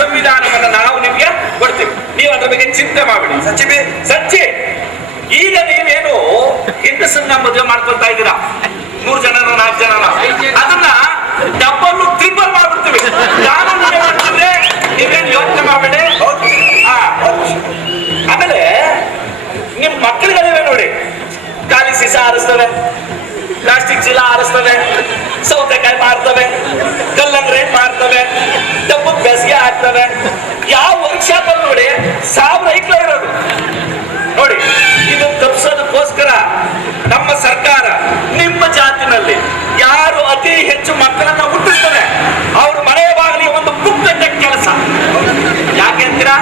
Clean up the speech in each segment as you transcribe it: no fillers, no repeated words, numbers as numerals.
ಸಂವಿಧಾನವನ್ನು ನಾವು ನಿಮ್ಗೆ ಕೊಡ್ತೀವಿ. ನೀವು ಅದ್ರ ಬಗ್ಗೆ ಚಿಂತೆ ಮಾಡಬೇಡಿ. ಸಚ್ಚಿ ಈಗ ನೀವೇನು ಹೆಂಗಸನ್ನ ಮದುವೆ ಮಾಡ್ಕೊಳ್ತಾ ಇದ್ದೀರಾ, 3 ಜನ 4 ಜನ, ಅದನ್ನ ಡಬಲ್ ಟ್ರಿಪಲ್ ಮಾಡ್ಬಿಡ್ತೀವಿ. ಕಾನೂನು ಮಾಡ್ತಿದ್ರೆ ನೀವೇನು ಯೋಚನೆ ಮಾಡಬೇಡಿ. ಆಮೇಲೆ ನಿಮ್ ಮಕ್ಕಳಿಗಳಿವೆ ನೋಡಿ, ಗಾಳಿ ಸೀಸ ಹಾರಿಸ್ತವೆ, ಪ್ಲಾಸ್ಟಿಕ್ ಚೀಲ ಹಾರಿಸ್ತವೆ, ಸೌತೆಕಾಯಿ ಮಾರ್ತವೆ, ಕಲ್ಲಂಗಡಿ ಮಾರ್ತವೆ, ಡಬ್ಬಕ್ಕೆ ಬೆಸಿಗೆ ಹಾಕ್ತವೆ. ಯಾವ ವರ್ಕ್ಶಾಪ್ ಅಲ್ಲಿ ನೋಡಿ 1000 ಐಕ್ಲ ಇರೋದು ನೋಡಿ. ಇದು ತಪ್ಪಿಸೋದಕ್ಕೋಸ್ಕರ ನಮ್ಮ ಸರ್ಕಾರ ನಿಮ್ಮ ಜಾತಿನಲ್ಲಿ ಯಾರು ಅತಿ ಹೆಚ್ಚು ಮಕ್ಕಳನ್ನ ಹುಟ್ಟಿಸ್ತಾರೆ ಅವ್ರ ಮನೆ ಬಾಗಿಲಿಗೆ ಒಂದು ಬುಕ್ ಕಟ್ಟೆ ಕೆಲಸ. ಯಾಕೆ ಅಂತೀರಾ?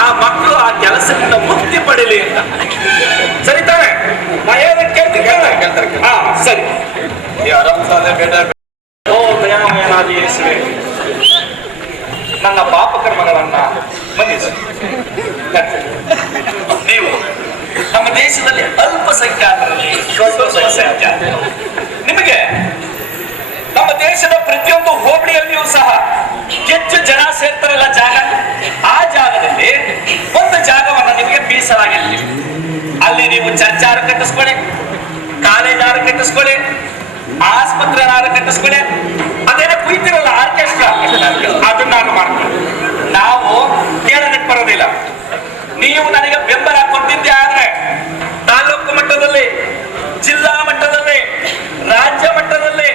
ಆ ಮಕ್ಕಳು ಆ ಕೆಲಸದಿಂದ ಮುಕ್ತಿ ಪಡೀಲಿ ಅಂತ. ಸರಿ ತಾನೆ? ಕೇಳ್ತಾರೆ. ಹಾ ಸರಿ. ಓ ದಯಾಮಯನಾದ ಯೇಸುವೇ, ನನ್ನ ಪಾಪ ಕರ್ಮಗಳನ್ನ ಮನ್ನಿಸಿ. ನೀವು ನಮ್ಮ ದೇಶದಲ್ಲಿ ಅಲ್ಪಸಂಖ್ಯಾತರಲ್ಲಿ ನಿಮಗೆ ನಮ್ಮ ದೇಶದ ಪ್ರತಿಯೊಂದು ಹೋಬಳಿಯಲ್ಲಿಯೂ ಸಹ ಹೆಚ್ಚು ಜನ ಸೇರ್ತಾರಲ್ಲ ಜಾಗ, ಆ ಜಾಗದಲ್ಲಿ ಒಂದು ಜಾಗವನ್ನ ನಿಮಗೆ ಮೀಸಲಾಗಿರ್ತೀವಿ. ಅಲ್ಲಿ ನೀವು ಚರ್ಚಾರು ಕಟ್ಟಿಸ್ಕೊಳ್ಳಿ, ಕಾಲೇಜಾರು ಕಟ್ಟಿಸ್ಕೊಳ್ಳಿ, ಆಸ್ಪತ್ರೆನಾರು ಕಟ್ಟಿಸ್ಕೊಳ್ಳಿ, ಅದೇನೋ ಕುಯ್ತಿರಲ್ಲ ಆರ್ಕೆಸ್ಟ್ರಾ, ಅದನ್ನ ನಾನು ಮಾಡ್ತೀನಿ. ನಾವು ಕೇಳಲಿಕ್ಕೆ ಬರೋದಿಲ್ಲ. ನೀವು ನನಗೆ ಬೆಂಬಲ ಕೊಟ್ಟಿದ್ದೆ ಆದ್ರೆ ತಾಲೂಕು ಮಟ್ಟದಲ್ಲಿ, ಜಿಲ್ಲಾ ಮಟ್ಟದಲ್ಲಿ, ರಾಜ್ಯ ಮಟ್ಟದಲ್ಲಿ,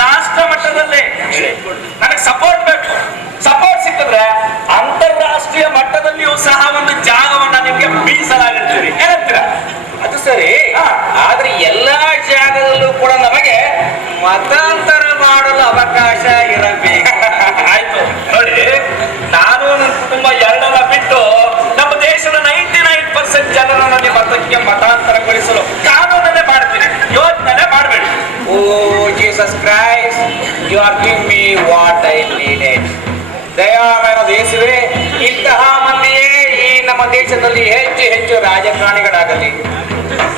ರಾಷ್ಟ್ರ ಮಟ್ಟದಲ್ಲಿ ನನಗೆ ಸಪೋರ್ಟ್ ಬೇಕು. ಸಪೋರ್ಟ್ ಸಿಕ್ಕಿದ್ರೆ ಅಂತಾರಾಷ್ಟ್ರೀಯ ಮಟ್ಟದಲ್ಲಿಯೂ ಸಹ ಒಂದು ಜಾಗವನ್ನ ನಿಮ್ಗೆ ಮೀಸಲಾಗಿರ್ತೀವಿ. ಏನಂತೀರ? ಅದು ಸರಿ. ಆದ್ರೆ ಎಲ್ಲಾ ಜಾಗದಲ್ಲೂ ಕೂಡ ನಮಗೆ ಮತಾಂತರ ಮಾಡಲು ಅವಕಾಶ ಇರಬೇಕು. ಆಯ್ತು ನೋಡಿ, ನಾನು ನನ್ನ ಕುಟುಂಬ ಎರಡನ್ನ ಬಿಟ್ಟು ನಮ್ಮ ದೇಶದ 99% ಜನರನ್ನು ಮತಕ್ಕೆ ಮತಾಂತರಗೊಳಿಸಲು ಕಾನೂನನ್ನೇ ಮಾಡ್ತೀನಿ. ಯೋಚನೆ ಮಾಡಬೇಡಿ. Oh Jesus Christ, you are giving me what I needed. ದಯಾಮಯನ ದೇಶವೇ, ಇಂತಹ ಮಂದಿಯೇ ಈ ನಮ್ಮ ದೇಶದಲ್ಲಿ ಹೆಚ್ಚು ಹೆಚ್ಚು ರಾಜಕಾರಣಿಗಳಾಗಲಿ,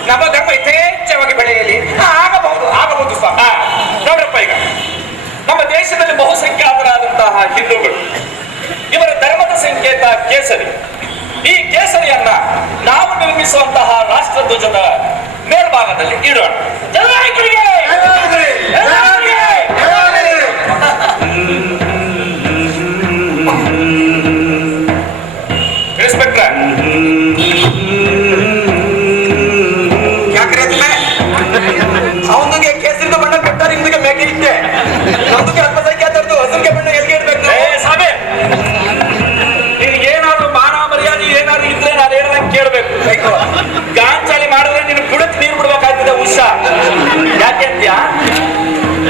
ನಮ್ಮ ಧರ್ಮ ಯಥೇಚ್ಛವಾಗಿ ಬೆಳೆಯಲಿ. ಆಗಬಹುದು ಸಹ. ನೋಡ್ರಪ್ಪ, ಈಗ ನಮ್ಮ ದೇಶದಲ್ಲಿ ಬಹುಸಂಖ್ಯಾತರಾದಂತಹ ಹಿಂದೂಗಳು, ಇವರ ಧರ್ಮದ ಸಂಕೇತ ಕೇಸರಿ. ಈ ಕೇಸರಿಯನ್ನ ನಾವು ನಿರ್ಮಿಸುವಂತಹ ರಾಷ್ಟ್ರ ಧ್ವಜದ ಮೇಲ್ಭಾಗದಲ್ಲಿ ಇಡೋಣ. ಇನ್ಸ್ಪೆಕ್ಟ್ರೆ, ಅವನಿಗೆ ಕೇಸರಿದ ಬಣ್ಣ ಕೊಟ್ಟ, ನಿಮ್ಗೆ ಮೇಕೆ ಇಟ್ಟೆ, ನಮ್ಗೆ ಅಲ್ಪಸಂಖ್ಯಾತರದ್ದು ಹಸಿರಿಗೆ ಬಣ್ಣ ಎಲ್ಲಿಗೆ ಇಡ್ಬೇಕು? ಸಾಬೆ, ನಿನಗೇನಾದ್ರೂ ಮಾನ ಮರ್ಯಾದೆ ಏನಾದ್ರು ಇದ್ರೆ ನಾನು ಹೇಳ್ದಂಗೆ ಕೇಳ್ಬೇಕು. ಗಾಂಚಾಲಿ ಮಾಡಿದ್ರೆ ನೀನು ಬುಡಕ್ ನೀರು ಬಿಡ್ಬೇಕಾಗ್ತದೆ. ಉಷಾ ಯಾಕೆ ಅಂತ್ಯ?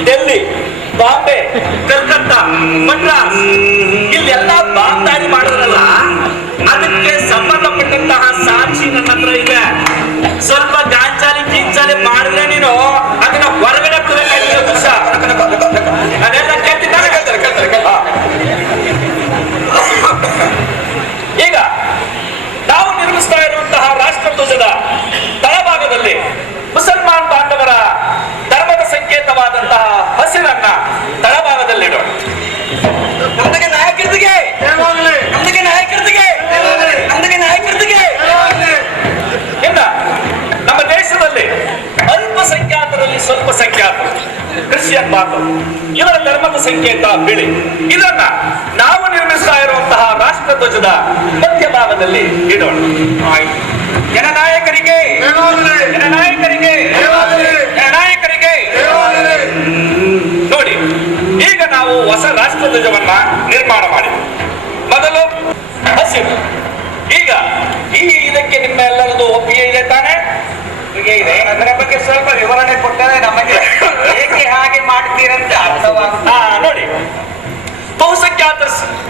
ಡೆಲ್ಲಿ, ಬಾಂಬೆ, ಕಲ್ಕತ್ತಾ, ಮದ್ರಾಸ್ ಇಲ್ಲೆಲ್ಲ ಬಾಂಬ್ ಮಾಡಿದ್ರಲ್ಲ, ಅದಕ್ಕೆ ಸಂಬಂಧಪಟ್ಟಂತಹ ಸಾಕ್ಷಿ ನನ್ನ ಹತ್ರ ಇದೆ. ಸ್ವಲ್ಪ ಗಾಂಚಾಲಿ ಗಿಂಚಾಲಿ ಮಾಡಿದ್ರೆ ನೀನು ಅದನ್ನ ಹೊರಗಡೆ ಬಿಡಬೇಕಾಗಿದೆ. ಉಷಾ, ಅದೆಲ್ಲ ಕೇಳ್ತಿದ್ದಾರೆ. ಈಗ ನಾವು ನಿರ್ಮಿಸ್ತಾ ಇರುವಂತಹ ರಾಷ್ಟ್ರ ಧ್ವಜದ ತಳಭಾಗದಲ್ಲಿ ಮುಸಲ್ಮಾನ್ ಬಾಂಧವರ ಧರ್ಮದ ಸಂಕೇತವಾದಂತಹ ಹಸಿರನ್ನ ತಳಭಾಗದಲ್ಲಿಡೋಣ. ನಮ್ದಕ್ಕೆ ನಾಯಕರಿಗೆ, ನಮ್ದಕ್ಕೆ ನಾಯಕರಿಗೆ, ನಮ್ದಕ್ಕೆ ನಾಯಕರಿಗೆ. ಇನ್ನ ನಮ್ಮ ದೇಶದಲ್ಲಿ ಅಲ್ಪಸಂಖ್ಯಾತರಲ್ಲಿ ಸ್ವಲ್ಪ ಸಂಖ್ಯಾತರು ಕ್ರಿಶ್ಚಿಯನ್ ಬಾಂಧವರು, ಇವರ ಧರ್ಮದ ಸಂಕೇತ ಬಿಳಿ. ಇದನ್ನ ನಾವು ನಿರ್ಮಿಸ್ತಾ ಇರುವಂತಹ ರಾಷ್ಟ್ರ ಧ್ವಜದ ಮಧ್ಯಭಾಗದಲ್ಲಿ ಇಡೋಣ. ಜನನಾಯಕರಿಗೆ, ಜನನಾಯಕರಿಗೆ, ಜನನಾಯಕರಿಗೆ. ನೋಡಿ, ಈಗ ನಾವು ಹೊಸ ರಾಷ್ಟ್ರ ಧ್ವಜವನ್ನ ನಿರ್ಮಾಣ ಮಾಡಿದ್ವಿ. ಮೊದಲು ಹಸಿರು. ಈಗ ಇದಕ್ಕೆ ನಿಮ್ಮೆಲ್ಲರದು ಒಪ್ಪಿಗೆ ಇದೆ ತಾನೆ? ಇದೆ. ಅದರ ಬಗ್ಗೆ ಸ್ವಲ್ಪ ವಿವರಣೆ ಕೊಟ್ಟರೆ ನಮಗೆ ಹೇಗೆ ಹಾಗೆ ಮಾಡ್ತೀರಂತ ಅರ್ಥವಾಗುತ್ತೆ. ನೋಡಿ,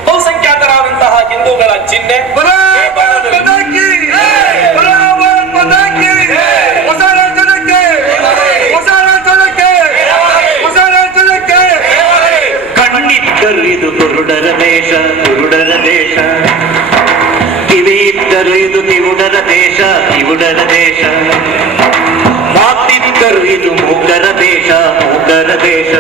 ಬಹುಸಂಖ್ಯಾತರಾದಂತಹ ಹಿಂದೂಗಳ ಚಿಹ್ನೆ ಕಣ್ಣಿದ್ದರು ಇದು ಕುರುಡರ ದೇಶ, ಕುರುಡರ ದೇಶ. ಕಿವಿ ಇದ್ದರು ಇದು ಕಿವುಡರ ದೇಶ, ಕಿವುಡರ ದೇಶ. ಮಾತಿದ್ದರು ಇದು ಮೂಕರ ದೇಶ, ಮೂಕರ ದೇಶ.